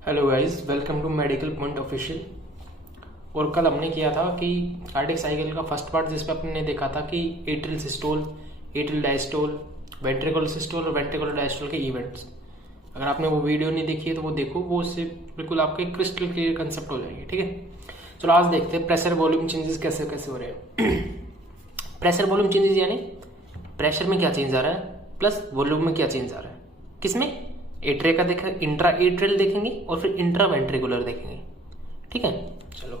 Hello guys, welcome to medical point official. और कल हमने किया था कि कार्डियक साइकिल का फर्स्ट पार्ट, जिसपे अपने ने देखा था कि atrial systole, atrial diastole, ventricular systole और वेंट्रिकुलर डायस्टोल के इवेंट्स। अगर आपने वो वीडियो नहीं देखी है तो वो देखो, वो उससे बिल्कुल आपके क्रिस्टल क्लियर कंसेप्ट हो जाएंगे। ठीक है, चलो आज देखते हैं प्रेशर वॉल्यूम चेंजेस कैसे कैसे हो रहे हैं। प्रेशर वॉल्यूम चेंजेस यानी प्रेशर में क्या चेंज आ रहा है प्लस वॉल्यूम में क्या चेंज आ रहा है। किसमें? एट्रिया का देखेंगे, इंट्रा एट्रियल देखेंगे और फिर इंट्रा वेंट्रिकुलर देखेंगे। ठीक है, चलो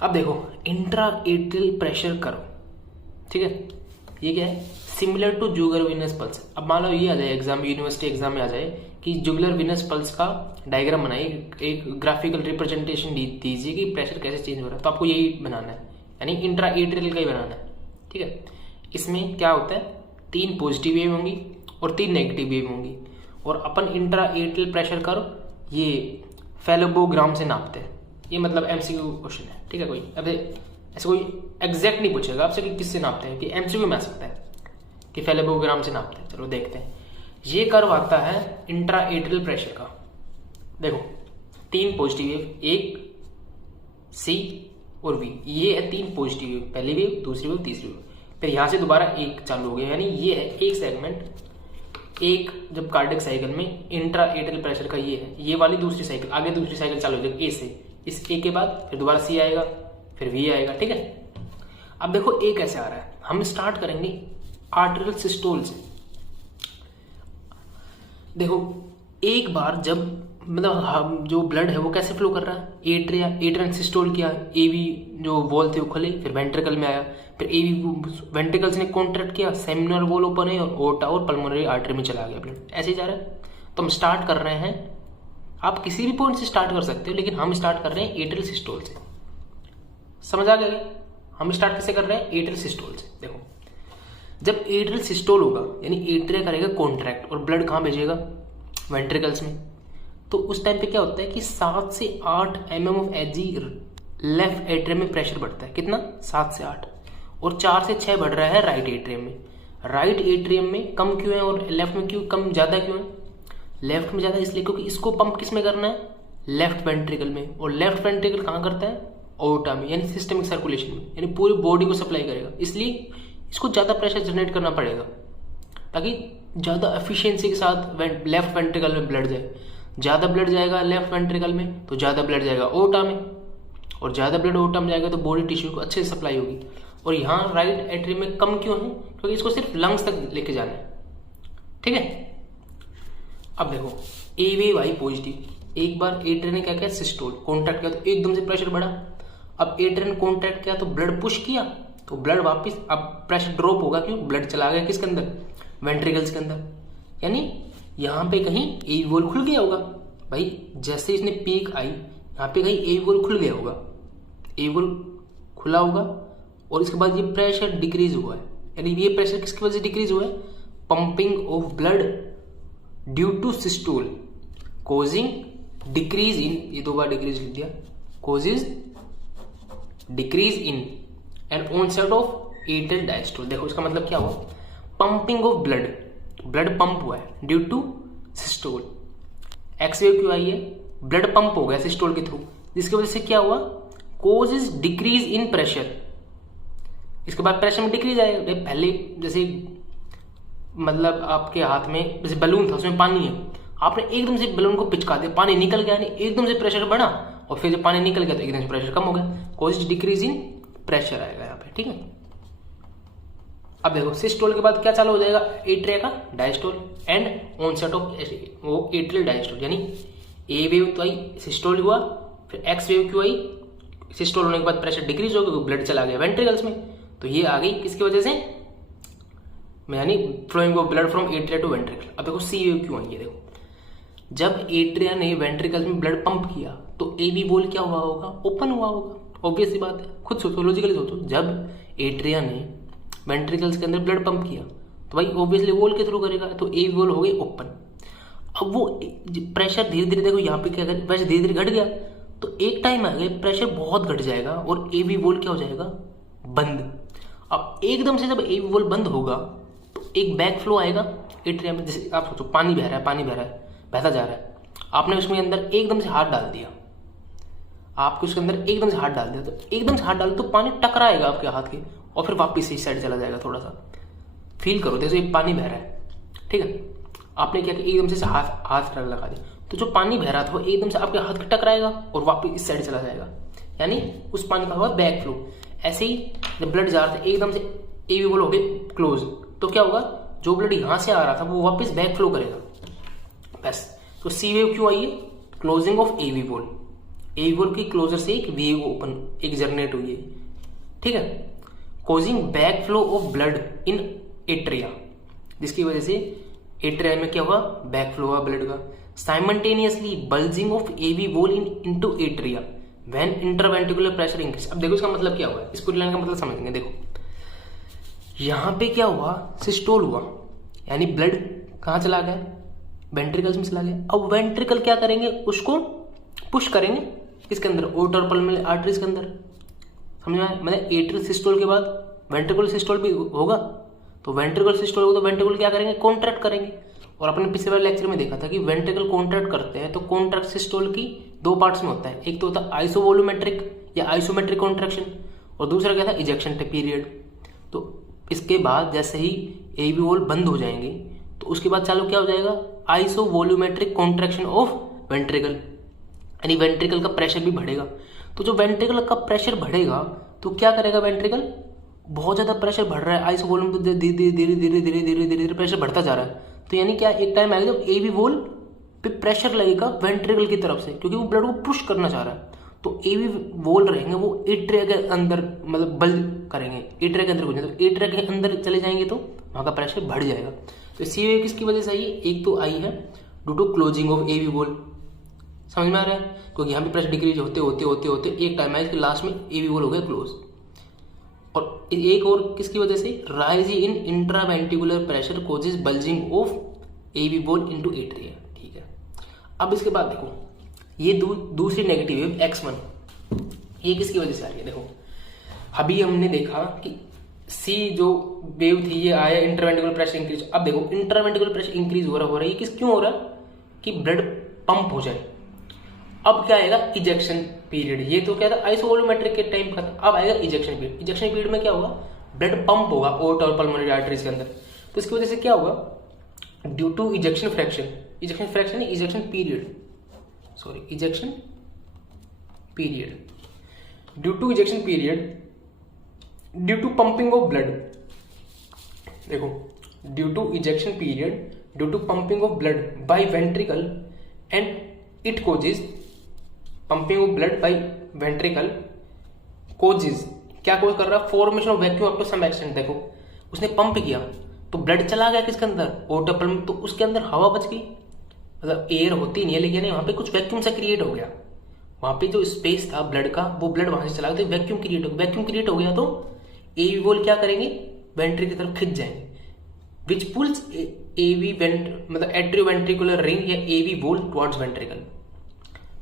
अब देखो इंट्रा एट्रियल प्रेशर करो। ठीक है, ये क्या है? Similar to jugular venous pulse. अब मान लो ये आ जाए एग्जाम, यूनिवर्सिटी एग्जाम में आ जाए कि जुगुलर वीनस पल्स का डायग्राम बनाइए, एक ग्राफिकल रिप्रेजेंटेशन दीजिए कि प्रेशर कैसे चेंज हो रहा है, तो आपको यही बनाना है, यानी इंट्रा एट्रियल का ही बनाना है। ठीक है, इसमें क्या होता है, 3 पॉजिटिव वेव होंगी और 3 नेगेटिव वेव होंगी, और अपन इंट्रा एट्रियल प्रेशर कर्व ये फेलोबोग्राम से नापते हैं। ये मतलब एमसीक्यू क्वेश्चन है। ठीक है, कोई अब ऐसे कोई एग्जैक्ट नहीं पूछेगा आपसे कि किससे नापते हैं, कि एमसीक्यू में आ सकता है कि फेलोबोग्राम से नापते हैं। चलो देखते हैं, ये कर्व आता है इंट्रा एट्रियल प्रेशर का। देखो 3 पॉजिटिव वेव, एक सी और वी, ये है 3 पॉजिटिव वेव, पहली वेव, दूसरी वेव, तीसरी वेव, फिर यहां से दोबारा एक चालू हो गया, यानी ये है एक सेगमेंट। एक जब कार्डियक साइकिल में इंट्रा एट्रियल प्रेशर का ये है, ये वाली दूसरी साइकिल, आगे दूसरी साइकिल चालू हो जाएगी ए से, इस ए के बाद फिर दोबारा सी आएगा, फिर वी आएगा। ठीक है, अब देखो ए कैसे आ रहा है, हम स्टार्ट करेंगे आर्टेरियल सिस्टोल से। देखो एक बार जब मतलब हम जो ब्लड है वो कैसे फ्लो कर रहा है, एट्रिया, एट्रियन सिस्टोल किया, एवी जो वॉल थे वो खुले, फिर वेंट्रिकल में आया, फिर एवी वेंट्रिकल्स ने कॉन्ट्रैक्ट किया, सेमिनल वॉल ओपन है और ओटा और पल्मोनरी आर्टरी में चला गया ब्लड, ऐसे ही जा रहा है। तो हम स्टार्ट कर रहे हैं, आप किसी भी पॉइंट से स्टार्ट कर सकते हो, लेकिन हम स्टार्ट कर रहे हैं एट्रियल सिस्टोल से। समझ आ गया? हम स्टार्ट कैसे कर रहे हैं? एट्रियल सिस्टोल से। देखो जब एट्रियल सिस्टोल होगा यानी एट्रिया करेगा कॉन्ट्रैक्ट और ब्लड कहाँ भेजेगा? वेंट्रिकल्स में। तो उस टाइम पे क्या होता है कि 7 से 8 mm of AG left atrium में प्रेशर बढ़ता है। कितना? 7 से 8, और 4 से 6 बढ़ रहा है राइट एट्रियम में। राइट एट्रियम में कम क्यों है और लेफ्ट में क्यों कम, ज्यादा क्यों है? लेफ्ट में ज्यादा इसलिए क्योंकि इसको पंप किस में करना है? लेफ्ट वेंट्रिकल में, और लेफ्ट वेंट्रिकल कहाँ करता है? ओर्टा में, यानी सिस्टमिक सर्कुलेशन में, यानी पूरी बॉडी को सप्लाई करेगा, इसलिए इसको ज्यादा प्रेशर जनरेट करना पड़ेगा ताकि ज्यादा एफिशिएंसी के साथ लेफ्ट वेंट्रिकल में ब्लड जाए। ज्यादा ब्लड जाएगा लेफ्ट वेंट्रिकल में तो ज्यादा ब्लड जाएगा ओर्टा में, और ज्यादा ब्लड ओर्टा में जाएगा तो बॉडी टिश्यू को अच्छे से सप्लाई होगी। और यहाँ राइट एट्रियम में कम क्यों है? क्योंकि इसको सिर्फ लंग्स तक लेके जाना है। ठीक है, अब देखो ए वे वाई पॉजिटिव, एक बार एट्रियन ने क्या किया? सिस्टोल कॉन्ट्रैक्ट किया तो एकदम से प्रेशर बढ़ा। अब एट्रियन कॉन्ट्रैक्ट किया तो ब्लड पुश किया, तो ब्लड वापस, अब प्रेशर ड्रॉप होगा, क्यों? ब्लड चला गया किसके अंदर? वेंट्रिकल्स के अंदर, यानी यहां पे कहीं ए वॉल खुल गया होगा भाई। जैसे इसने पीक आई, यहाँ पे कहीं ए वॉल खुल गया होगा, ए वॉल खुला होगा, और इसके बाद ये प्रेशर डिक्रीज हुआ है। यानी ये प्रेशर किसकी वजह से डिक्रीज हुआ है? Pumping of blood due to systole causing decrease in, ये 2 बार डिक्रीज लिख दिया, causes decrease in and onset of atrial diastole. देखो इसका मतलब क्या हुआ? Pumping of blood, blood pump हुआ है due to systole. X wave क्यों आई है? ब्लड पंप हो गया सिस्टोल के थ्रू, जिसकी वजह से क्या हुआ? कोजिज डिक्रीज इन प्रेशर। इसके बाद प्रेशर में डिक्रीज आएगा। पहले जैसे मतलब आपके हाथ में जैसे बलून था, उसमें पानी है, आपने एकदम से बलून को पिचका दिया, पानी निकल गया, नहीं एकदम से प्रेशर बढ़ा, और फिर जब पानी निकल गया तो एकदम से प्रेशर कम हो गया, कोजिज डिक्रीज इन प्रेशर आएगा यहाँ पे। ठीक है, अब देखो सिस्टोल के बाद क्या चालू हो जाएगा? एट्रिया का डायस्टोल एंड ऑनसेट ऑफ वो एट्रियल डायस्टोल, यानी ए वेव तो आई, सिस्टोल हुआ, फिर एक्स वेव क्यों आई? सिस्टोल होने के बाद प्रेशर डिक्रीज हो गया, ब्लड चला गया वेंट्रिकल्स में, तो ये आ गई किसकी वजह से? यानी flowing of blood from atria to ventricle. अब देखो सी वेव क्यों आई है? देखो जब एट्रिया ने वेंट्रिकल में ब्लड पंप किया तो ए वी वॉल क्या हुआ होगा? ओपन हुआ होगा, ऑब्वियस सी बात है, खुद सोचो, लॉजिकली सोचो। जब एट्रिया ने वेंट्रिकल्स के अंदर ब्लड पंप किया तो भाई ऑब्वियसली वॉल के थ्रू करेगा, तो ए वॉल हो गई ओपन। अब वो प्रेशर धीरे धीरे, देखो यहाँ पे क्या कर, प्रेशर धीरे धीरे घट गया, तो एक टाइम आ गया प्रेशर बहुत घट जाएगा और ए वी वॉल क्या हो जाएगा? बंद। अब एकदम से जब ए वी वॉल बंद होगा तो एक बैक फ्लो आएगा एट्रिया में। जैसे आप सोचो पानी बह रहा है, पानी बह रहा है, बहता जा रहा है, आपने उसमें अंदर एकदम से हाथ डाल दिया, आपके उसके अंदर एकदम से हाथ डाल दिया, तो एकदम से हाथ डाल तो पानी टकराएगा आपके हाथ के और फिर वापस इस साइड चला जाएगा। थोड़ा सा फील करो जैसे एक पानी बह रहा है, ठीक है। आपने क्या किया, एकदम से हाथ लगा दिया, तो जो पानी बह रहा था वो एकदम से आपके हाथ के टकराएगा और वापस इस साइड चला जाएगा, यानी उस पानी का हुआ बैक फ्लो। ऐसे ही जब ब्लड जा रहा था एकदम से एवी वॉल हो गए क्लोज, तो क्या होगा, जो ब्लड यहां से आ रहा था वो वापस बैक फ्लो करेगा बस। तो सी वेव क्यों आई है, closing of AV valve, AV valve की क्लोजर से एक वेव ओपन, एक जनरेट हुई है, ठीक है। Causing back flow of blood in atria, जिसकी वजह से एट्रिया में क्या हुआ, बैक फ्लो हुआ ब्लड का। Simultaneously bulging of AV valve into atria when interventricular pressure increase. अब देखो इसका मतलब क्या हुआ है, इस पूरी लाइन का मतलब समझेंगे। देखो यहां पे क्या हुआ, सिस्टोल हुआ, यानी ब्लड कहां चला गया, वेंट्रिकल्स में चला गया। अब वेंट्रिकल क्या करेंगे, उसको पुश करेंगे इसके अंदर, ओर्टा और पल्मोनरी आर्टरीज के अंदर, समझ में आया। मतलब एट्रियल सिस्टोल के बाद वेंट्रिकुलर सिस्टोल भी होगा, तो वेंट्रिकुलर सिस्टोल होगा तो वेंट्रिकल क्या करेंगे, कॉन्ट्रैक्ट करेंगे। और अपने पिछले वाले लेक्चर में देखा था कि वेंट्रिकल कॉन्ट्रैक्ट करते हैं तो कॉन्ट्रैक्ट सिस्टोल की दो पार्ट्स में होता है, एक तो होता है आइसोवोल्यूमेट्रिक या आइसोमेट्रिक कॉन्ट्रैक्शन, और दूसरा क्या था, इजेक्शन पीरियड। तो इसके बाद जैसे ही एवी वॉल बंद हो जाएंगे तो उसके बाद चालू क्या हो जाएगा, आइसोवोल्यूमेट्रिक कॉन्ट्रैक्शन ऑफ वेंट्रिकल, यानी वेंट्रिकल का प्रेशर भी बढ़ेगा। तो जो वेंट्रिकल का प्रेशर बढ़ेगा तो क्या करेगा, वेंट्रिकल बहुत ज्यादा प्रेशर बढ़ रहा है, आइसो वॉल्यूम तो धीरे धीरे धीरे धीरे धीरे धीरे धीरे धीरे प्रेशर बढ़ता जा रहा है। तो यानी क्या, एक टाइम आएगा जब एवी वॉल पे प्रेशर लगेगा वेंट्रिकल की तरफ से, क्योंकि वो ब्लड को पुश करना चाह रहा है। तो एवी वॉल रहेंगे वो एट्रिया के अंदर, मतलब बल करेंगे एट्रिया के अंदर घुसेंगे, तो एट्रिया के अंदर चले जाएंगे तो वहां का प्रेशर बढ़ जाएगा। तो सी वेव किसकी वजह से आई है, एक तो आई है due to closing of AV valve, समझ में आ रहा है, क्योंकि यहाँ पे प्रेशर डिक्रीज होते होते होते होते एक टाइम आया कि लास्ट में एवी वॉल हो गया क्लोज। और एक और किसकी वजह से, rise in intraventricular pressure causes bulging of AV valve into atria, ठीक है। अब इसके बाद देखो ये दूसरी नेगेटिव वेव X1, ये किसकी वजह से आ रही है। देखो अभी हमने देखा कि सी जो वेव थी ये आया इंटरवेंट्रिकुलर प्रेशर इंक्रीज। अब देखो इंटरवेंट्रिकुलर प्रेशर इंक्रीज हो रहा है, ये किस क्यों हो रहा है, कि ब्लड पंप हो जाए। अब क्या आएगा, इजेक्शन पीरियड। ये तो क्या था, आइसोवोल्यूमेट्रिक के टाइम का था, अब आएगा इजेक्शन पीरियड। इजेक्शन पीरियड में क्या होगा, ब्लड पंप होगा ओर्टा और पल्मोनरी आर्टरीज के अंदर। तो इसकी वजह से क्या होगा, due to ejection fraction, ejection fraction ejection period, sorry ejection period, due to ejection period, due to pumping of blood. देखो due to ejection period, due to pumping of blood by ventricle and it causes, pumping of blood by ventricle causes, क्या cause कर रहा है, formation of vacuum up to some extent. देखो उसने pump किया तो blood चला गया किसके अंदर, ओर्टा पल्मोनरी, तो उसके अंदर हवा बच गई, मतलब एयर होती नहीं है लेकिन वहां पे कुछ वैक्यूम सा क्रिएट हो गया, वहां पे जो स्पेस था ब्लड का वो ब्लड वहां से चला गया, तो वैक्यूम क्रिएट हो गया। वैक्यूम क्रिएट हो गया तो एवी वॉल क्या करेंगे, वेंट्री की तरफ खिंच जाएंगे, विच पुल्स एवी मतलब एट्रियोवेंट्रिकुलर रिंग या एवी वॉल टुवर्ड्स वेंट्रिकल।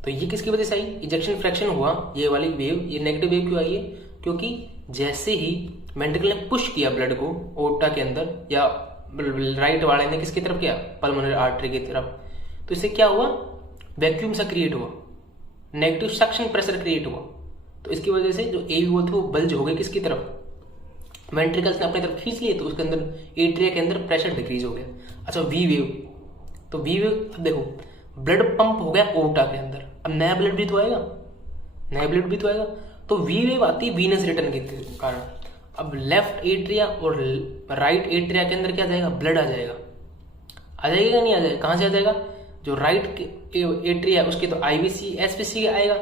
तो ये किसकी वजह से आई, इजेक्शन फ्रैक्शन हुआ, ये वाली वेव, ये नेगेटिव वेव क्यों आई है, क्योंकि जैसे ही वेंट्रिकल ने पुश किया ब्लड को ओर्टा के अंदर, या राइट वाले ने किसकी तरफ किया, पल्मोनरी आर्टरी की तरफ, तो इससे क्या हुआ, वैक्यूम सा क्रिएट हुआ, नेगेटिव सक्शन प्रेशर क्रिएट हुआ। तो इसकी वजह से जो एवी वॉल थे वो बल्ज हो गए किसकी तरफ, वेंट्रिकल्स ने अपनी तरफ खींच लिए, तो उसके अंदर एट्रिया के अंदर प्रेशर डिक्रीज हो गया। अच्छा वी वेव, तो वी वेव देखो ब्लड पंप हो गया ओर्टा के अंदर, अब नया ब्लड भी तो आएगा, नया ब्लड भी तो आएगा, तो वी वेव आती है वीनस रिटर्न के कारण। अब लेफ्ट एट्रिया और राइट एट्रिया के अंदर क्या जाएगा, ब्लड आ जाएगा, आ जाएगा नहीं आ जाएगा, कहां से आ जाएगा, जो राइट एट्रिया उसके तो आईवीसी एसपीसी आएगा,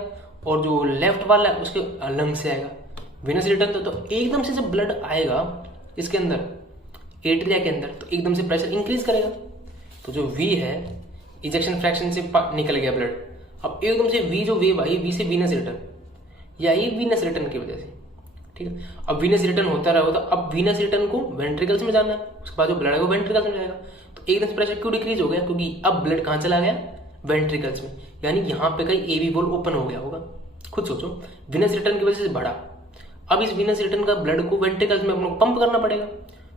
और जो लेफ्ट वाला है उसके लंग से आएगा वीनस रिटर्न। तो एकदम से जब ब्लड आएगा इसके अंदर एट्रिया के अंदर तो एकदम से प्रेशर इंक्रीज करेगा। तो जो वी है इजेक्शन फ्रैक्शन से निकल गया ब्लड, अब एकदम से वी जो वेव आई, वी से वीनस रिटर्न, या ये वीनस रिटर्न की वजह से, ठीक है। अब वीनस रिटर्न होता रहा, अब वीनस रिटर्न को वेंट्रिकल्स में जाना है, उसके बाद जो ब्लड है वो वेंट्रिकल्स में जाएगा, तो एकदम से प्रेशर क्यों डिक्रीज हो गया, क्योंकि अब ब्लड कहां चला गया, वेंट्रिकल्स में, यानी यहां पे कहीं एवी वॉल ओपन हो गया होगा। खुद सोचो, वीनस रिटर्न की वजह से बढ़ा, अब इस वीनस रिटर्न का ब्लड को वेंट्रिकल्स में अपने पंप करना पड़ेगा,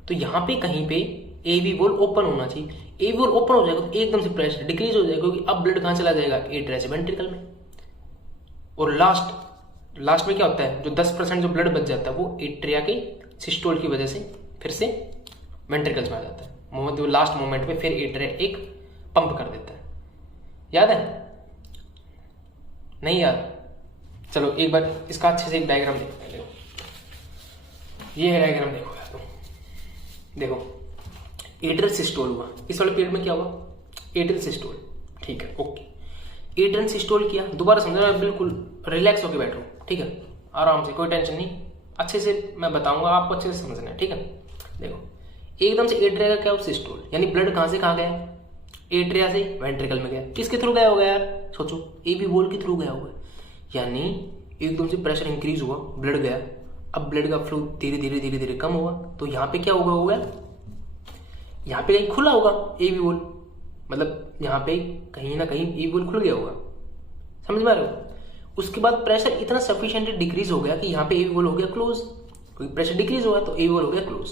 तो यहाँ पे कहीं पे एवी वॉल ओपन होना चाहिए। एवी वॉल ओपन हो जाएगा तो एकदम से प्रेशर डिक्रीज हो जाएगा, क्योंकि अब ब्लड कहाँ चला जाएगा, एट्रिया से वेंट्रिकल में। और लास्ट में क्या होता है, जो 10% जो ब्लड बच जाता है वो एट्रिया के सिस्टोल की वजह से फिर से वेंट्रिकल्स में आ जाता है। लास्ट मोमेंट पे फिर एट्रिया एक पंप कर देता है। याद है? नहीं याद? चलो एक बार इसका अच्छे से एक डायग्राम देखते हैं। देखो ये है डायग्राम, देखो यार तुम देखो, एट्रियल सिस्टोल हुआ, इस वाले पीरियड में क्या हुआ, एट्रियल सिस्टोल। ठीक है, ओके, एट्रियल सिस्टोल किया। दोबारा समझना, बिल्कुल रिलैक्स होकर बैठो, ठीक है, आराम से, कोई टेंशन नहीं, अच्छे से मैं बताऊंगा, आपको अच्छे से समझना है, ठीक है। देखो एकदम से एट्रिया का क्या हुआ, सिस्टोल, यानी ब्लड कहां से कहां गया, एट्रिया से वेंट्रिकल में गया। किसके थ्रू गया होगा यार, सोचो, एवी वॉल के थ्रू गया होगा, यानी एकदम से प्रेशर इंक्रीज हुआ, ब्लड गया। अब ब्लड का फ्लो धीरे धीरे धीरे धीरे कम हुआ, तो यहाँ पे क्या होगा, यहाँ पे कहीं खुला होगा एवी वॉल, मतलब यहाँ पे कहीं ना कहीं एवी वॉल खुल गया होगा, समझ में आ रहा हो। उसके बाद प्रेशर इतना सफिशिएंटली डिक्रीज हो गया कि यहाँ पे एवी वॉल हो गया क्लोज, क्योंकि प्रेशर डिक्रीज हुआ तो एवी वॉल हो गया क्लोज।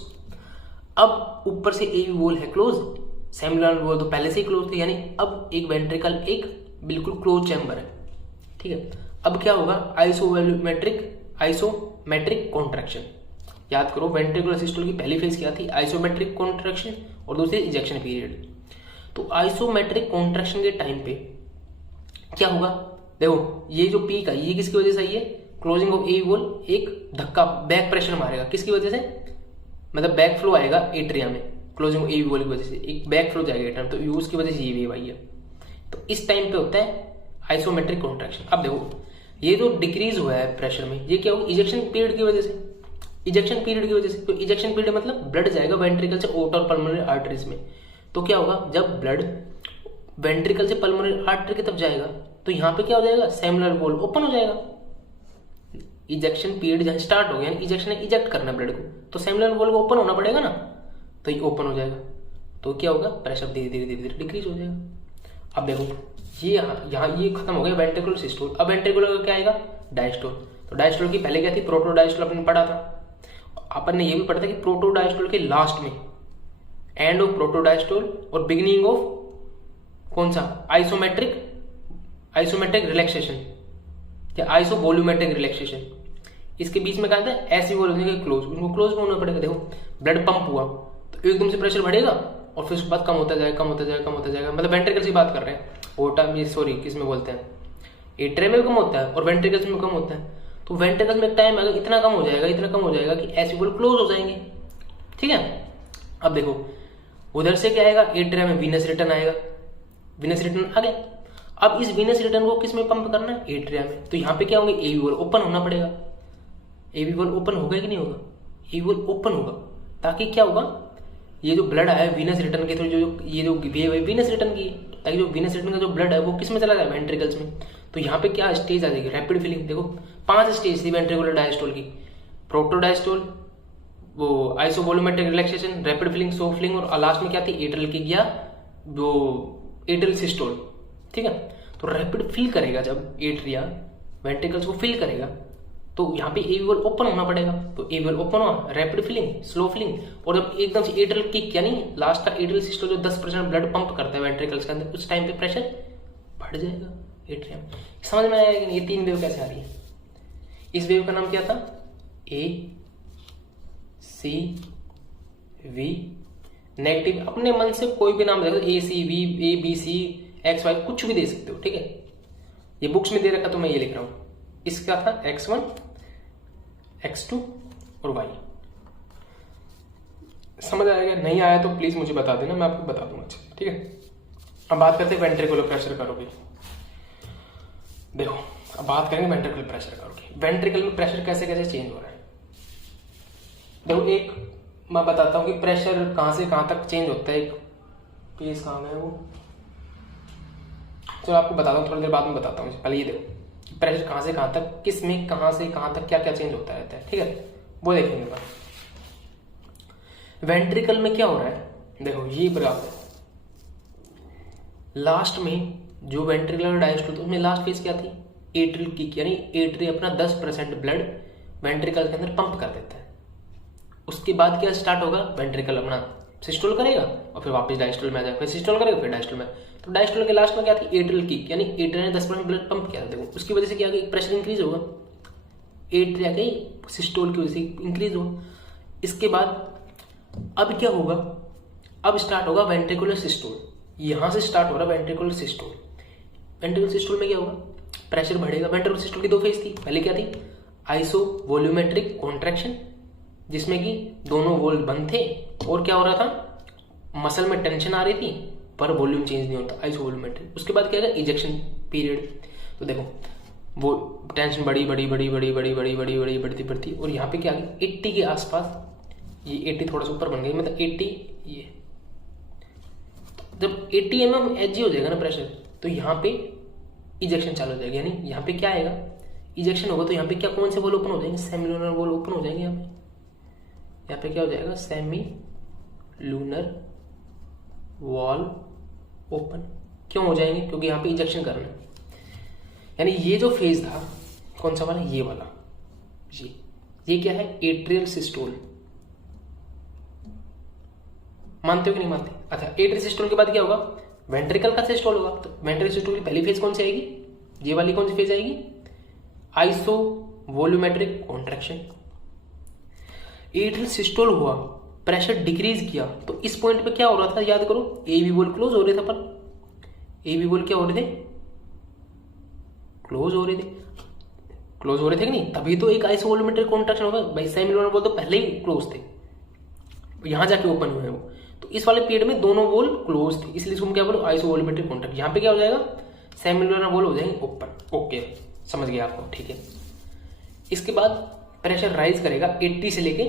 अब ऊपर से एवी वॉल है क्लोज, सेमिनल वॉल तो पहले से ही क्लोज थे, यानी अब एक वेंट्रिकल एक बिल्कुल क्लोज चैम्बर है, ठीक है। अब क्या होगा, आइसोमेट्रिक कॉन्ट्रैक्शन। याद करो, वेंट्रिकुलर सिस्टोल की पहली फेज क्या थी, आइसोमेट्रिक कॉन्ट्रैक्शन, और दूसरी इजेक्शन पीरियड। तो आइसोमेट्रिक कॉन्ट्रैक्शन के टाइम पे क्या होगा, देखो ये जो पीक है ये किसकी वजह से आई है, क्लोजिंग ऑफ एवी वॉल, एक धक्का बैक प्रेशर मारेगा, किसकी वजह से, मतलब बैक फ्लो आएगा एट्रिया में, क्लोजिंग ऑफ एवी वॉल की वजह से एक बैक फ्लो जाएगा एट्रिया में, तो उसकी वजह से ये वेव आई है। तो इस टाइम पे होता है आइसोमेट्रिक कॉन्ट्रैक्शन। अब देखो ये जो डिक्रीज हुआ है प्रेशर में, ये क्या होगा, इजेक्शन पीरियड की वजह से, इजेक्शन पीरियड की वजह से। तो इजेक्शन पीरियड मतलब ब्लड जाएगा वेंट्रिकल से ओटर पल्मोनरी आर्टरीज में, तो क्या होगा, जब ब्लड वेंट्रिकल से पल्मोनरी आर्टरी की तरफ जाएगा तो यहाँ पे क्या हो जाएगा, सेमिनल वॉल ओपन हो जाएगा। इजेक्शन पीरियड जहां स्टार्ट हो गया, इजेक्शन इजेक्ट करना ब्लड को, तो सेमिनल वॉल को ओपन होना पड़ेगा ना, तो ये ओपन हो जाएगा, तो क्या होगा, प्रेशर धीरे धीरे धीरे धीरे डिक्रीज हो जाएगा। अब देखो ये यहाँ ये खत्म हो गया वेंट्रिकुलर सिस्टोल। अब वेंट्रिकुलर का क्या आएगा, डायस्टोल। तो डायस्टोल की पहले क्या थी, प्रोटोडायस्टोल, आपने पढ़ा था। अपन ने ये भी पढ़ा था कि प्रोटोडायस्टोल के लास्ट में, एंड ऑफ प्रोटोडायस्टोल और बिगिनिंग ऑफ कौन सा, आइसोमेट्रिक रिलैक्सेशन या आइसोवॉल्यूमेट्रिक रिलैक्सेशन, इसके बीच में क्या था, ऐसी वॉल होने के क्लोज, उनको क्लोज में होना पड़ेगा। देखो ब्लड पंप हुआ तो एकदम से प्रेशर बढ़ेगा और फिर उसके बाद कम होता जाएगा, कम होता जाएगा, कम होता जाएगा, मतलब वेंट्रिकल्स की बात कर रहे हैं, ओटा में, सॉरी किस में बोलते हैं, एट्रिया में कम होता है और वेंट्रिकल्स में कम होता है। तो वेंट्रिकल्स में टाइम आएगा, इतना कम हो जाएगा, इतना कम हो जाएगा कि ऐसी वॉल क्लोज हो जाएंगे, ठीक है। अब देखो उधर से क्या आएगा, एट्रिया में वीनस रिटर्न आएगा, वीनस रिटर्न आ गया। अब इस वीनस रिटर्न को किस में पंप करना है, एट्रिया में, तो यहाँ पे क्या होंगे, एवी वॉल ओपन होना पड़ेगा। एवी वॉल ओपन होगा कि नहीं होगा, एवी वॉल ओपन होगा, ताकि क्या होगा, ये जो ब्लड आया वीनस रिटर्न के थ्रू, ये जो वेव है वीनस रिटर्न की, ताकि जो वीनस रिटर्न का जो ब्लड है वो किस में चला जाए, वेंट्रिकल्स में। तो यहाँ पे क्या स्टेज आ जाएगी, रैपिड फिलिंग। देखो 5 स्टेज थी वेंट्रिकुलर डायस्टोल की, प्रोटोडायस्टोल, वो isovolumetric relaxation, rapid filling, slow filling, और लास्ट में क्या थी, एट्रियल की गया वो एट्रियल सिस्टोल, ठीक है। तो रैपिड फिल करेगा जब एट्रिया वेंट्रिकल्स को फिल करेगा, तो यहाँ पे एवी वॉल ओपन होना पड़ेगा, तो एवी वॉल ओपन हुआ, रैपिड फिलिंग, स्लो फिलिंग, और जब एकदम से एट्रियल किक, यानी लास्ट का एट्रियल सिस्टोल जो 10% ब्लड पंप करता है वेंट्रिकल्स के अंदर, उस टाइम पे प्रेशर बढ़ जाएगा एट्रिया में। समझ में आया कि ये 3 वेव कैसे आ रही है। इस वेव का नाम क्या था, ए सी वी नेगेटिव, अपने मन से कोई भी नाम दे दो, A C V, A B C, X Y, कुछ भी दे सकते हो, ठीक है। ये बुक्स में दे रखा तो मैं ये लिख रहा हूं, इसका था x1, x2 और y। समझ आएगा, नहीं आया तो प्लीज मुझे बता देना, मैं आपको बता दूंगा अच्छे से, ठीक है। अब बात करते हैं वेंट्रिकुलर प्रेशर करोगे। देखो अब बात करेंगे वेंट्रिकुलर प्रेशर करोगे, वेंट्रिकल में प्रेशर कैसे कैसे चेंज हो रहा है। देखो एक मैं बताता हूं कि प्रेशर कहां से कहां तक चेंज होता है। एक पेज कहां है वो, चलो आपको बताता हूँ, थोड़ी देर बाद में बताता हूँ, पहले ये देखो प्रेशर कहां से कहां तक, किस में कहां से कहां तक क्या क्या चेंज होता रहता है, ठीक है, वो देखेंगे बात। वेंट्रिकल में क्या हो रहा है, देखो ये बराबर है, लास्ट में जो वेंट्रिकुलर डायस्टोल उसमें लास्ट फेज क्या थी, एट्रियल किक, यानी एट्रिया अपना 10% ब्लड वेंट्रिकल के अंदर पंप कर देता है। उसके बाद क्या स्टार्ट होगा, वेंट्रिकल अपना सिस्टोल करेगा और फिर वापस डायस्टोल में आ जाएगा, फिर सिस्टोल करेगा फिर डायस्टोल में। तो डायस्टोल के लास्ट में क्या थी, एट्रियल किक, यानी एट्रिया ने 10% ब्लड पंप किया था। देखो उसकी वजह से क्या होगा, प्रेशर इंक्रीज होगा, एट्रिया के सिस्टोल की वजह से इंक्रीज होगा। इसके बाद अब क्या होगा, अब स्टार्ट होगा वेंट्रिकुलर सिस्टोल। यहां से स्टार्ट हो रहा है वेंट्रिकुलर सिस्टोल। वेंट्रिकुलर सिस्टोल में क्या होगा, प्रेशर बढ़ेगा। वेंट्रिकुलर सिस्टोल की दो फेज थी, पहले क्या थी, आइसो वॉल्यूमेट्रिक कॉन्ट्रैक्शन, जिसमें कि दोनों वॉल्व बंद थे और क्या हो रहा था, मसल में टेंशन आ रही थी पर वॉल्यूम चेंज नहीं होता, आइसो वॉल्यूमेट्रिक। उसके बाद क्या है, इजेक्शन पीरियड। तो देखो वो टेंशन बड़ी बड़ी बड़ी बड़ी बड़ी बड़ी बड़ी बड़ी बढ़ती बढ़ती और यहाँ पे क्या आ गई 80 के आसपास, ये 80 थोड़ा सा ऊपर बन गई, मतलब 80, ये जब 80 mm एच हो जाएगा ना प्रेशर, तो यहाँ पे इजेक्शन चालू हो जाएगा। यानी यहाँ पे क्या आएगा, इजेक्शन होगा तो यहाँ पे क्या, कौन से वॉल ओपन हो जाएंगे, सेमी लूनर वॉल ओपन हो जाएंगे। यहाँ पे क्या हो जाएगा, सेमी लूनर वॉल ओपन। क्यों हो जाएंगे, क्योंकि यहाँ पे इजेक्शन करना है। यानी ये जो फेज था कौन सा वाला, ये वाला, ये क्या है, एट्रियल सिस्टोल। मानते हो कि नहीं मानते? अच्छा, एट्रियल सिस्टोल के बाद क्या होगा, वेंट्रिकल का सिस्टोल होगा। तो वेंट्रिकल सिस्टोल की पहली फेज कौन सी आएगी, ये वाली कौन सी फेज आएगी, iso volumetric contraction. Atrial systole हुआ, प्रेशर डिक्रीज किया, तो इस पॉइंट पे क्या हो रहा था, याद करो, एवी वॉल क्लोज हो रहे थे, पर एवी वॉल क्या हो रहे थे, क्लोज हो रहे थे। क्लोज हो रहे थे कि नहीं, तभी तो एक आइसो वॉल्यूमेट्रिक कॉन्ट्रैक्शन होगा भाई। सेमी लूनर वॉल तो पहले ही क्लोज थे, यहां जाके ओपन हुए हैं वो। तो इस वाले पीरियड में दोनों वॉल क्लोज थे, इसलिए इसको क्या बोलो, आइसो वॉल्यूमेट्रिक कॉन्ट्रैक्ट। यहाँ पे क्या हो जाएगा, सेमी लूनर वॉल हो जाएंगे ओपन। ओके, समझ गया आपको, ठीक है। इसके बाद प्रेशर राइज करेगा 80 से लेके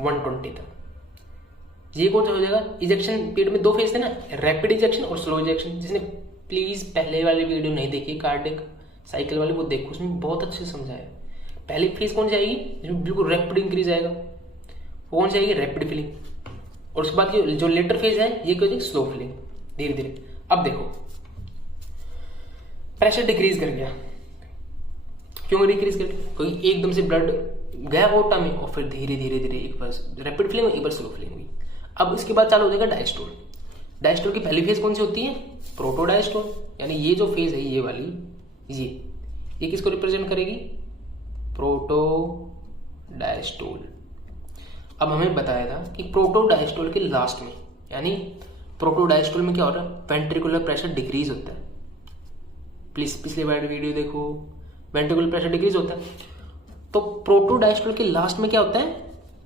120 तक। ये कौन सा हो जाएगा, इजेक्शन पीरियड में दो फेज थे ना, रैपिड इजेक्शन और स्लो इजेक्शन। जिसने प्लीज पहले वाली वीडियो नहीं देखी कार्डियक साइकिल वाली, वो देखो, उसमें बहुत अच्छे से समझाया। पहली फेज कौन सी आएगी, जिसमें बिल्कुल रैपिड इंक्रीज आएगा, वो कौन सी आएगी, रैपिड फिलिंग। और उसके बाद जो लेटर फेज है, ये क्या हो जाएगी, स्लो फिलिंग, धीरे धीरे। अब देखो प्रेशर डिक्रीज कर गया, क्यों डिक्रीज कर गया, क्योंकि एकदम से ब्लड गया ओटा में और फिर धीरे धीरे धीरे एक बार रैपिड फिलिंग एक बार स्लो फिलिंग हुई। अब इसके बाद चालू हो जाएगा डायस्टोल। डायस्टोल की पहली फेज कौन सी होती है, प्रोटोडायस्टोल। यानी ये जो फेज है, ये वाली, ये किसको रिप्रेजेंट करेगी, प्रोटोडायस्टोल। अब हमें बताया था कि प्रोटोडायस्टोल के लास्ट में, यानी प्रोटोडायस्टोल में क्या हो रहा है, वेंट्रिकुलर प्रेशर डिक्रीज होता है। प्लीज पिछले बार वीडियो देखो, वेंट्रिकुलर प्रेशर डिक्रीज होता है। तो प्रोटोडायस्टोल के लास्ट में क्या होता है,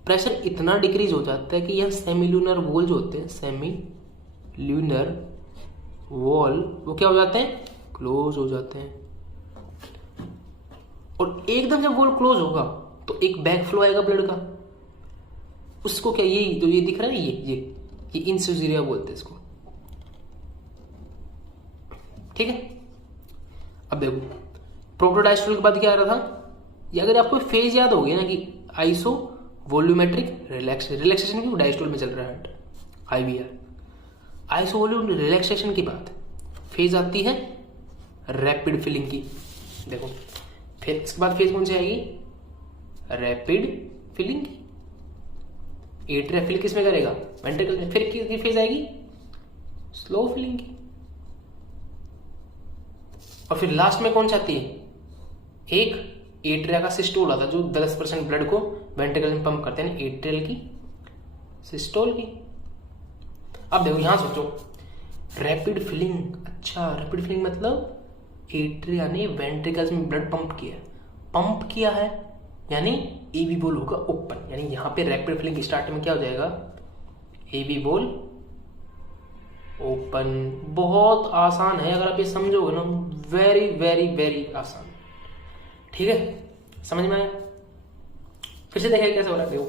प्रेशर इतना डिक्रीज हो जाता है कि यह सेमील्यूनर वॉल जो होते हैं, सेमील्यूनर वॉल, वो क्या हो जाते हैं, क्लोज हो जाते हैं। और एकदम जब वॉल क्लोज होगा तो एक बैक फ्लो आएगा ब्लड का, उसको क्या, ये जो ये दिख रहा है, ये इंसुजीरिया बोलते हैं इसको, ठीक है। अब देखो प्रोटोडायस्टोल के बाद क्या आ रहा था, ये अगर आपको फेज याद हो गया ना कि आइसो वॉल्यूमेट्रिक रिलैक्सेशन क्यों डायस्टोल में चल रहा है, आईवीआर। आइसो वॉल्यूम रिलैक्सेशन के बाद फेज आती है रैपिड फिलिंग की। देखो फिर इसके बाद फेज कौन सी आएगी, रैपिड फिलिंग की। एट्रिया फिल किसमें करेगा, वेंट्रिकल में। फिर किसकी फेज आएगी, स्लो फिलिंग की। और फिर लास्ट में कौन सी आती है, एक एट्रिया का सिस्टोल आता है, जो 10% ब्लड को वेंट्रिकल में पंप करते हैं, एट्रियल की सिस्टोल की। अब देखो यहां सोचो, रैपिड फिलिंग, अच्छा रैपिड फिलिंग मतलब एट्रिया ने वेंट्रिकल्स में ब्लड पंप किया है, यानी एवी वॉल होगा ओपन। यानी यहां पे रैपिड फिलिंग स्टार्ट में क्या हो जाएगा, एवी वॉल ओपन। बहुत आसान है, अगर आप ये समझोगे ना, वेरी वेरी वेरी आसान, ठीक है, समझ में आया। फिर से देखिए कैसे हो रहा है। देखो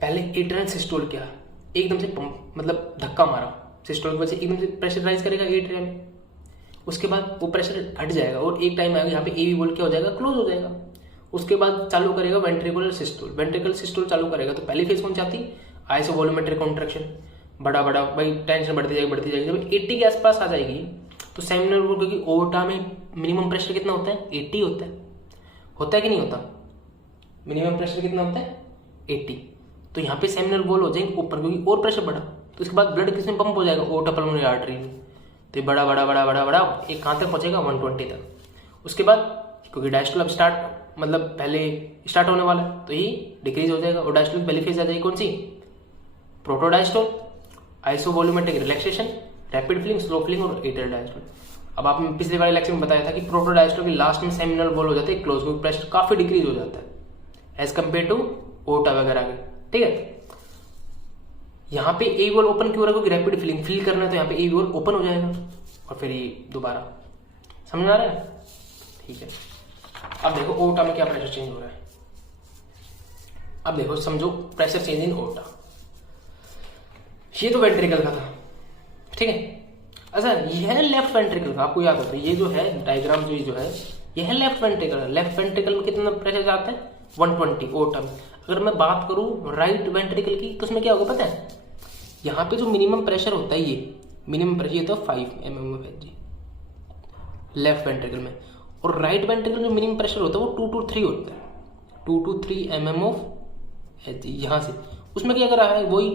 पहले एट्रियल सिस्टोल किया, एकदम से पंप मतलब धक्का मारा, सिस्टोल की वजह से एकदम से प्रेशर राइज करेगा एट्रिया में। उसके बाद वो प्रेशर हट जाएगा और एक टाइम आएगा यहाँ पे एवी वॉल क्या हो जाएगा, क्लोज हो जाएगा। उसके बाद चालू करेगा वेंट्रिकुलर सिस्टोल, वेंट्रिकल सिस्टोल चालू करेगा। तो पहली फेज कौन चाहती, आइसो वॉल्यूमेट्रिक कॉन्ट्रैक्शन, बड़ा बड़ा भाई टेंशन बढ़ती जाएगी। जब 80 के आसपास आ जाएगी तो सेमिनल वॉल, क्योंकि ओटा में मिनिमम प्रेशर कितना होता है, 80 होता है कि नहीं होता, मिनिमम प्रेशर कितना होता है 80। तो यहाँ पे सेमिनल वॉल हो जाएंगे ओपन, क्योंकि और प्रेशर बढ़ा, तो उसके बाद ब्लड किसमें पंप हो जाएगा, ओर्टा पल्मोनरी आर्टरी में। तो ये बड़ा बड़ा बड़ा बड़ा बड़ा एक कहाँ तक पहुंचेगा, 120 तक। उसके बाद क्योंकि डायस्टोल अब स्टार्ट मतलब पहले स्टार्ट होने वाला है, तो ये डिक्रीज हो जाएगा और डायस्टोल की पहली फेज आ जाएगी कौन सी, protodiastole, isovolumetric relaxation, rapid filling, slow filling और एट्रियल डायस्टोल। अब आपने पिछले वाले लेक्चर में बताया था कि प्रोटोडायस्टोल के लास्ट में सेमिनल वॉल हो जाते हैं क्लोज, क्योंकि प्रेशर काफी डिक्रीज हो जाता है एज कम्पेयर टू ओर्टा वगैरह के। ठीक है, यहाँ पे ए वॉल ओपन क्यों रहा, क्योंकि रैपिड फिलिंग फिल करना है, तो यहाँ पे ए वॉल ओपन हो जाएगा और फिर ये दोबारा, समझ आ रहा है। ठीक है, अब देखो ओर्टा में क्या प्रेशर चेंज हो रहा है। अब देखो समझो प्रेशर चेंज इन ओर्टा, ये तो वेंट्रिकल का था। ठीक है, अच्छा यह है लेफ्ट वेंट्रिकल का, आपको याद होता है ये जो है डायग्राम जो है यह है लेफ्ट वेंट्रिकल। लेफ्ट वेंट्रिकल में कितना प्रेशर जाता है, 120 ओर्टा में। अगर मैं बात करूं राइट वेंट्रिकल की, तो उसमें क्या होगा पता है, यहाँ पे जो मिनिमम प्रेशर होता है, ये मिनिमम प्रेशर ये तो 5 mm of Hg left ventricle में, और राइट वेंट्रिकल में मिनिमम प्रेशर होता है वो 2 to 3 होता है, 2 to 3 mm ऑफ Hg। यहाँ से उसमें क्या कर रहा है, वही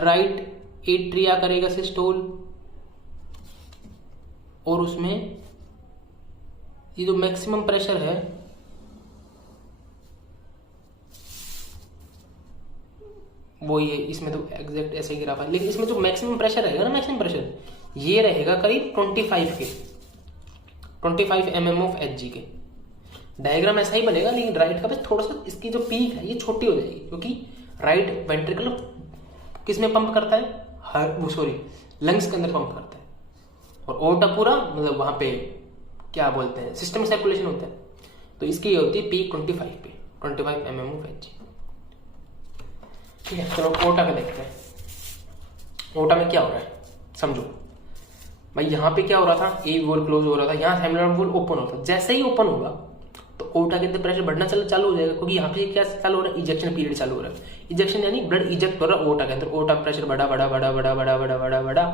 राइट एट्रिया करेगा सिस्टोल, और उसमें ये जो मैक्सिमम प्रेशर है वो ये, इसमें तो एग्जैक्ट ऐसे ही गिरा पाए, लेकिन इसमें जो मैक्सिमम प्रेशर रहेगा ना, मैक्सिमम प्रेशर ये रहेगा करीब 25 mm ऑफ Hg के। डायग्राम ऐसा ही बनेगा, लेकिन राइट का बस थोड़ा सा इसकी जो पीक है ये छोटी हो जाएगी, क्योंकि राइट वेंट्रिकल किस में पंप करता है, लंग्स के अंदर पंप करता है, और ओर्टा पूरा मतलब वहां पे क्या बोलते हैं सिस्टम सर्कुलेशन होता है, तो इसकी ये होती है पीक 25 mm ऑफ Hg। ठीक है, चलो ओर्टा में देखते हैं ओर्टा में क्या हो रहा है। समझो भाई, यहाँ पे क्या हो रहा था, ए वॉल क्लोज हो रहा था, यहाँ सेमिनल वॉल ओपन होता है। जैसे ही ओपन होगा तो ओर्टा के अंदर प्रेशर बढ़ना चालू हो जाएगा, क्योंकि यहाँ पे क्या चालू हो रहा है, इजेक्शन पीरियड चालू हो रहा है। इजेक्शन यानी ब्लड इजेक्ट हो रहा है ओर्टा के अंदर, ओर्टा प्रेशर बढ़ा बड़ा बड़ा बड़ा बड़ा बड़ा बड़ा बड़ा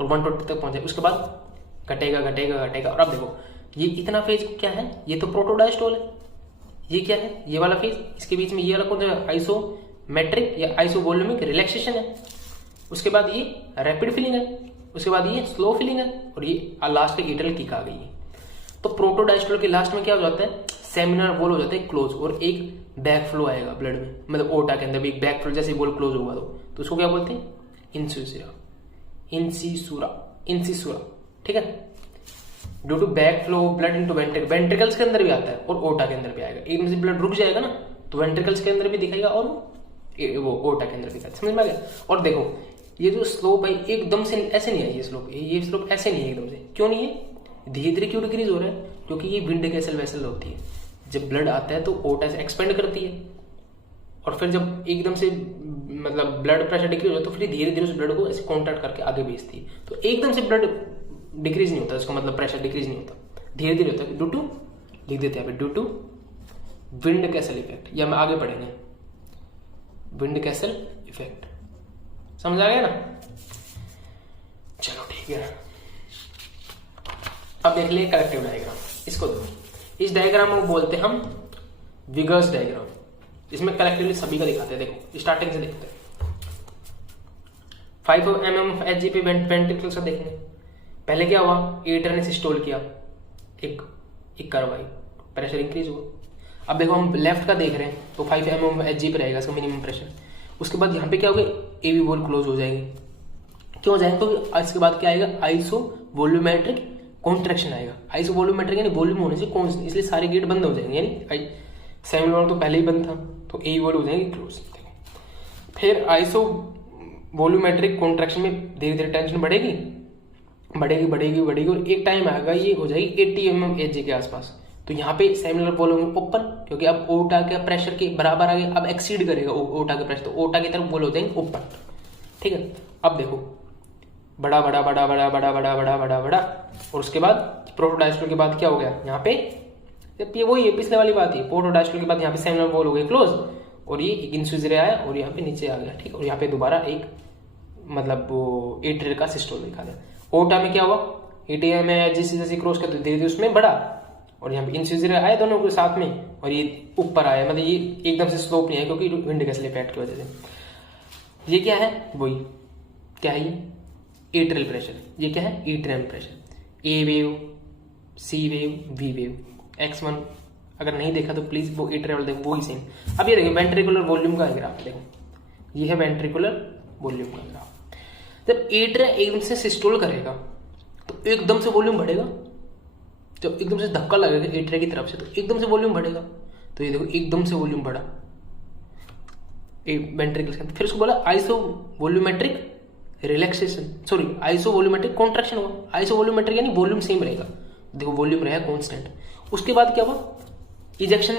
और 120 तक पहुंचे, उसके बाद घटेगा घटेगा घटेगा। और अब देखो ये इतना फेज क्या है, ये तो प्रोटोडायस्टोल है, ये क्या है, ये वाला फेज, इसके बीच में ये वाला कौन सा, आइसोमेट्रिक या आइसोवॉल्यूमिक रिलैक्सेशन है। उसके बाद ये रैपिड फिलिंग है, उसके बाद ये स्लो फिलिंग है, और ये लास्ट में एट्रियल किक आ गई है। तो प्रोटोडायस्टोल के लास्ट में क्या हो जाता है, सेमिनल वॉल हो जाता है क्लोज, और एक बैक फ्लो आएगा ब्लड में, मतलब ओर्टा के अंदर भी एक बैक फ्लो, जैसे वॉल क्लोज होगा तो उसको क्या बोलते हैं, इंसिसुरा। ठीक है, due to back flow blood into ventricles के अंदर भी आता है और ओर्टा के अंदर भी आएगा। एकदम से ब्लड रुक जाएगा ना, तो वेंट्रिकल्स के अंदर भी दिखेगा और वो ओर्टा के अंदर भी दिखेगा। समझ में आ गया। और देखो ये जो स्लोप है एकदम से ऐसे नहीं है, ये स्लोप ऐसे नहीं है एकदम से। क्यों नहीं है, धीरे धीरे क्यों डिक्रीज हो रहा है, क्योंकि ये विंड कैसल वेसल होती है। जब ब्लड आता है तो ओर्टा से एक्सपेंड करती है, और फिर जब एकदम से मतलब ब्लड प्रेशर डिक्रीज हो तो फिर धीरे धीरे उस ब्लड को ऐसे कॉन्ट्रैक्ट करके आगे भेजती है। तो एकदम से ब्लड डिक्रीज नहीं होता, इसका मतलब प्रेशर डिक्रीज नहीं होता, धीरे धीरे होता है। ड्यू टू लिख देते हैं due to windkessel effect, या हम आगे पढ़ेंगे विंड कैसल इफेक्ट। समझ आ गया ना, चलो ठीक है। अब देख लिए कलेक्टिव डायग्राम, इसको देखो। इस डायग्राम को बोलते हैं हम विगर्स डायग्राम। इसमें कलेक्टिवली सभी का दिखाते हैं। देखो स्टार्टिंग से देखते हैं। 5 mm ऑफ Hg पे वेंट्रिकल से देखेंगे। पहले क्या हुआ, एट्रिया ने सिस्टोल किया, एक कर्व आई, प्रेशर इंक्रीज हुआ। अब देखो हम लेफ्ट का देख रहे हैं तो 5 mm ऑफ Hg पे रहेगा इसका मिनिमम प्रेशर। उसके बाद यहाँ पे क्या होगा, एवी वॉल क्लोज हो जाएगी। क्यों हो जाएगा, क्योंकि इसके बाद क्या आएगा, आइसो वॉल्यूमेट्रिक कॉन्ट्रैक्शन आएगा। आइसो वॉल्यूमेट्रिक यानी वॉल्यूम होने से कॉन्स्टेंट, इसलिए सारे गेट बंद हो जाएंगे, यानी सेमिनल वॉल तो पहले ही बंद था तो एवी वॉल हो जाएंगे क्लोज। फिर आइसो वॉल्यूमेट्रिक कॉन्ट्रैक्शन में धीरे धीरे टेंशन बढ़ेगी बढ़ेगी बढ़ेगी बढ़ेगी, और एक टाइम आएगा ये हो जाएगी 80 mm Hg के आसपास। तो यहाँ पे सेमिनल वॉल्यूम ओपन, क्योंकि अब ओर्टा के प्रेशर के बराबर आ गया, अब एक्सीड करेगा ओर्टा के प्रेशर, तो ओर्टा की तरफ वॉल हो जाएंगे ओपन। ठीक है, अब देखो बड़ा बड़ा बड़ा बड़ा बड़ा बड़ा बड़ा बड़ा बड़ा, और उसके बाद प्रोटोडायस्टोल के बाद क्या हो गया, यहाँ पे ये वही है पिछले वाली बात है। प्रोटोडायस्टोल के बाद यहाँ पे सेमिनल वॉल हो गई क्लोज, और ये इंसुजरे आया और यहाँ पे नीचे आ गया। ठीक, और यहाँ पे दोबारा एक मतलब वो एट्रियल का सिस्टोल दिखा दिया। ओर्टा में क्या हुआ, एटीएम में जैसे जैसे क्रॉस करते धीरे धीरे उसमें बढ़ा, और यहाँ पे इंसिजर आया दोनों के साथ में, और ये ऊपर आया, मतलब ये एकदम से स्लोप नहीं है क्योंकि विंड गैस इफेक्ट की वजह से। ये क्या है, वही क्या है, ये एट्रियल प्रेशर, ये क्या है, atrium pressure. A wave, C wave, V wave, X1 अगर नहीं देखा तो प्लीज वो एट्रियल देखो, वही सेम। अब ये देखिए वेंट्रिकुलर वॉल्यूम का ग्राफ, देखो ये है वेंट्रिकुलर वॉल्यूम का ग्राफ। जब एट्रिया एकदम से सिस्टोल करेगा तो एकदम से वॉल्यूम बढ़ेगा, जब एकदम से धक्का लगेगा एट्रिया की तरफ से तो एकदम से वॉल्यूम बढ़ेगा। तो ये देखो एकदम से वॉल्यूम बढ़ा वेंट्रिकल्स के अंदर। फिर उसको बोला iso volumetric relaxation, sorry iso volumetric contraction हुआ। आइसो वॉल्यूमेट्रिक यानी वॉल्यूम सेम रहेगा, देखो वॉल्यूम रहेगा कांस्टेंट। उसके बाद क्या हुआ, इजेक्शन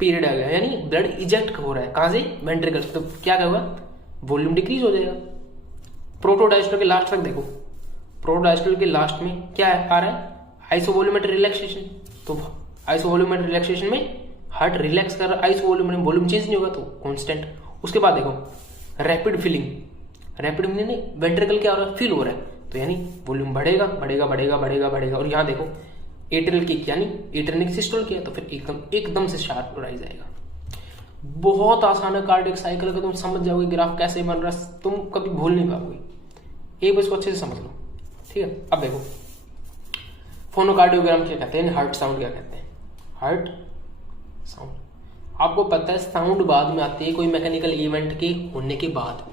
पीरियड आ गया, यानी ब्लड इजेक्ट हो रहा है, कहां से, वेंट्रिकल्स। तो क्या होगा, वॉल्यूम डिक्रीज हो जाएगा। प्रोटोडायस्टोल के लास्ट तक देखो, प्रोटोडायस्टोल के लास्ट में क्या आ रहा है, आइसोवॉल्यूमेट्रिक रिलैक्सेशन। तो आइसोवॉल्यूमेट्रिक रिलैक्सेशन में हार्ट रिलैक्स कर रहा है, आइसोवॉल्यूमेट्रिक वॉल्यूम चेंज नहीं होगा तो कांस्टेंट। उसके बाद देखो रैपिड फिलिंग, रैपिड फिलिंग नहीं, वेंट्रिकल क्या हो रहा है, फिल हो रहा है, तो यानी वॉल्यूम बढ़ेगा बढ़ेगा बढ़ेगा बढ़ेगा बढ़ेगा। और यहाँ देखो एट्रियल किक यानी एट्रियल सिस्टोल किया तो फिर एकदम से शार्प राइज आएगा। बहुत आसान है कार्डियक साइकिल का, तुम समझ जाओगे ग्राफ कैसे बन रहा है, तुम कभी भूल नहीं पाओगे। एक बार इसको अच्छे से समझ लो, ठीक है। अब देखो फोनोकार्डियोग्राम क्या कहते हैं, हार्ट साउंड क्या कहते हैं, हार्ट साउंड। आपको पता है साउंड बाद में आती है कोई मैकेनिकल इवेंट के होने के बाद।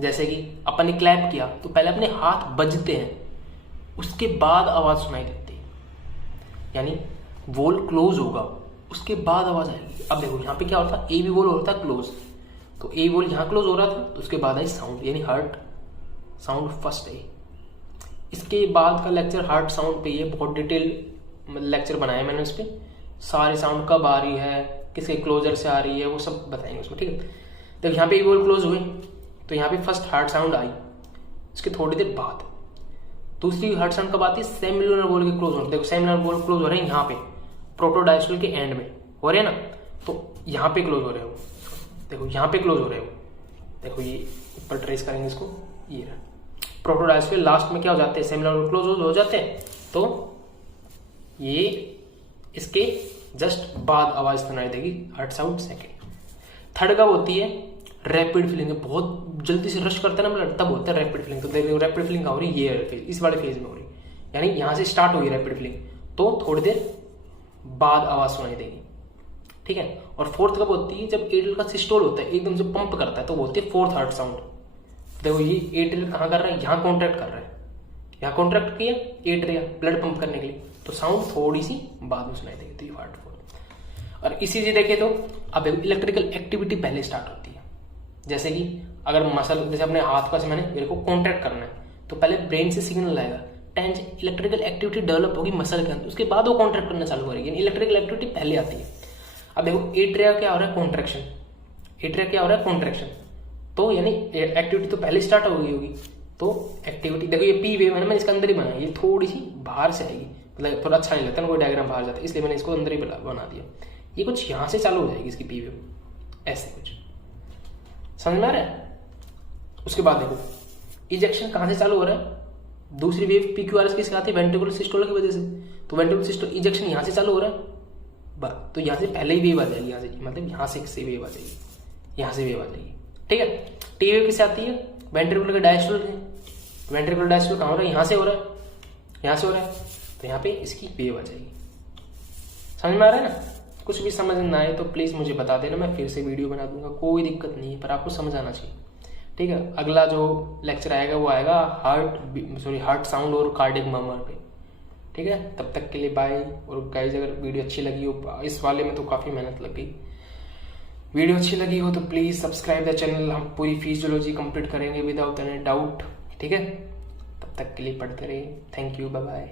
जैसे कि अपन ने क्लैप किया तो पहले अपने हाथ बजते हैं, उसके बाद आवाज सुनाई देती है, यानी वॉल क्लोज होगा उसके बाद आवाज आएगी। अब देखो यहाँ पे क्या होता है, ए बी वॉल हो रहा था क्लोज, तो ए वॉल यहाँ क्लोज हो रहा था तो उसके बाद आई साउंड, यानी हार्ट साउंड फर्स्ट है। इसके बाद का लेक्चर हार्ट साउंड पे, ये बहुत डिटेल लेक्चर बनाया मैंने उस पर, सारे साउंड कब आ रही है, किसके क्लोजर से आ रही है, वो सब बताएंगे उसमें, ठीक है। देखो यहाँ पे ए वॉल क्लोज हुए तो यहाँ पे फर्स्ट हार्ट साउंड आई, इसके थोड़ी देर बाद दूसरी हार्ट साउंड कब आती है, सेमिलुनर वॉल के क्लोज होने। देखो सेमिलुनर वॉल क्लोज हो रहे हैं यहाँ पे प्रोटोडायस्टोल के एंड में हो रहे हैं ना, तो यहाँ पे क्लोज हो रहे हो, देखो यहाँ पे क्लोज हो रहे हो, देखो ये ऊपर ट्रेस करेंगे इसको, ये रहा प्रोटोडायस्टोल लास्ट में क्या हो जाते हैं, सेमिलुनर वॉल क्लोज हो जाते हैं, तो ये इसके जस्ट बाद आवाज सुनाई देगी, हार्ट साउंड सेकेंड। थर्ड कब होती है, रैपिड फीलिंग, बहुत जल्दी से रश करता है ना ब्लड, तब होता है रैपिड फीलिंग। तो देखो रैपिड फीलिंग हो रही है, ये इस वाले फेज में हो रही है, यानी यहां से स्टार्ट हुई रैपिड फीलिंग, तो थोड़ी देर बाद आवाज सुनाई देगी, ठीक है। और फोर्थ कब होती है, जब एट्रियल का सिस्टोल होता है, एकदम से पंप करता है, तो बोलते हैं फोर्थ हार्ट साउंड। देखो ये एट्रियल कहाँ कर रहा है, यहाँ कॉन्ट्रैक्ट कर रहा है, यहाँ कॉन्ट्रैक्ट किया एट्रिया ब्लड पंप करने के लिए, तो साउंड थोड़ी सी बाद में सुनाई देगी, तो ये हार्ट फोर्थ। और इसी से देखे तो अब इलेक्ट्रिकल एक्टिविटी पहले स्टार्ट होती है, जैसे कि अगर मसल, जैसे अपने हाथ का से मैंने मेरे को कॉन्ट्रैक्ट करना है तो पहले ब्रेन से सिग्नल आएगा, टेंस इलेक्ट्रिकल एक्टिविटी डेवलप होगी मसल के अंदर, उसके बाद वो कॉन्ट्रैक्ट करना चालू करेगी, इलेक्ट्रिकल एक्टिविटी पहले आती है। अब देखो एट्रिया क्या हो रहा है, कॉन्ट्रैक्शन, एट्रिया क्या हो रहा है, कॉन्ट्रैक्शन, तो यानी एक्टिविटी तो पहले स्टार्ट हो गई होगी, तो एक्टिविटी देखो ये पी वेव है ना, मैंने इसके अंदर ही बनाया, ये थोड़ी सी बाहर से आएगी, मतलब थोड़ा अच्छा नहीं लगता ना कोई डायग्राम बाहर जाता है, इसलिए मैंने इसको अंदर ही बना दिया। ये कुछ यहाँ से चालू हो जाएगी इसकी पी वेव, ऐसे कुछ समझ में आ रहा है। उसके बाद देखो इजेक्शन कहां से चालू हो रहा है, दूसरी वेव पीक्यूआरएस किसके आती है, वेंट्रिकुलर सिस्टोल की वजह से, तो वेंट्रिकुलर सिस्टोल इजेक्शन यहां से चालू हो रहा है, तो यहां से पहले ही वेव आ जाएगी, यहाँ से मतलब यहां से वेव आ जाएगी, यहां से वेव आ जाएगी, ठीक है। टी वेव किससे आती है, वेंट्रिकुलर के डायस्टोल से, वेंट्रिकुलर डायस्टोल कहां हो रहा है, यहाँ से हो रहा है, यहाँ से हो रहा है, तो यहाँ पे इसकी वेव आ जाएगी। समझ में आ रहा है ना। कुछ भी समझ ना आए तो प्लीज मुझे बता देना, मैं फिर से वीडियो बना दूंगा, कोई दिक्कत नहीं है, पर आपको समझ आना चाहिए, ठीक है। अगला जो लेक्चर आएगा वो आएगा हार्ट साउंड और कार्डियक मर्मर पे, ठीक है। तब तक के लिए बाय। और गाइस अगर वीडियो अच्छी लगी हो, इस वाले में तो काफी मेहनत लग गई, वीडियो अच्छी लगी हो तो प्लीज सब्सक्राइब द चैनल, हम पूरी फिजियोलॉजी कंप्लीट करेंगे विदाउट एनी डाउट, ठीक है। तब तक के लिए पढ़ते रहिए, थैंक यू, बाय बाय।